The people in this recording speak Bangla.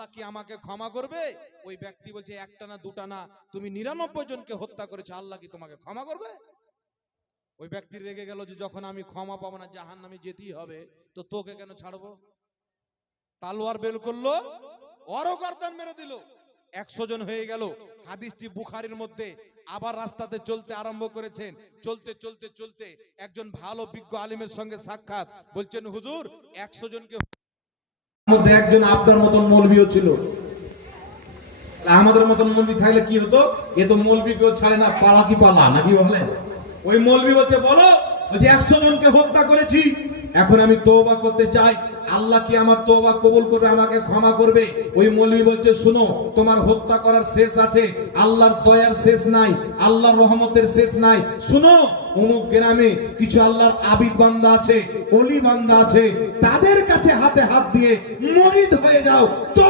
আল্লাহ কি আমাকে ক্ষমা করবে? ওই ব্যক্তি বলছে একটা না দুটা না, তুমি 99 জনকে হত্যা করেছো, আল্লাহ কি তোমাকে ক্ষমা করবে? ওই ব্যক্তি রেগে গেল যে যখন আমি ক্ষমা পাবো না, জাহান্নামে যেতেই হবে, তো তোকে কেন ছাড়বো? তালোয়ার বের করলো, ওরও গর্দান মেরে দিল। 100 জন হয়ে গেল। হাদিসটি বুখারীর মধ্যে। আবার রাস্তাতে চলতে আরম্ভ করেছেন। চলতে চলতে চলতে একজন ভালো বিজ্ঞ আলিমের সঙ্গে সাক্ষাৎ। বলছেন হুজুর 100 জনকে মধ্যে একজন আপনার মতন মৌলবীও ছিল। আমাদের মতন মৌলবী থাকলে কি হতো? এ তো মৌলবী কেউ ছাড়ে না, পালা কি পালা নাকি বলেন? ওই মৌলবী বলছে বলো, বলছে 100 জনকে হত্যা করেছি, এখন আমি তওবা করতে চাই, আল্লাহ কি আমার তওবা কবুল করবে, আমাকে ক্ষমা করবে? ওই মৌলবী বলছে শুনো, তোমার হত্যা করার শেষ আছে, আল্লাহর দয়ার শেষ নাই, আল্লাহর রহমতের শেষ নাই। শুনো, অমুক গ্রামে কিছু আল্লাহর আবিদ বান্দা আছে, ওলি বান্দা আছে, তাদের কাছে হাতে হাত দিয়ে মুরিদ হয়ে যাও।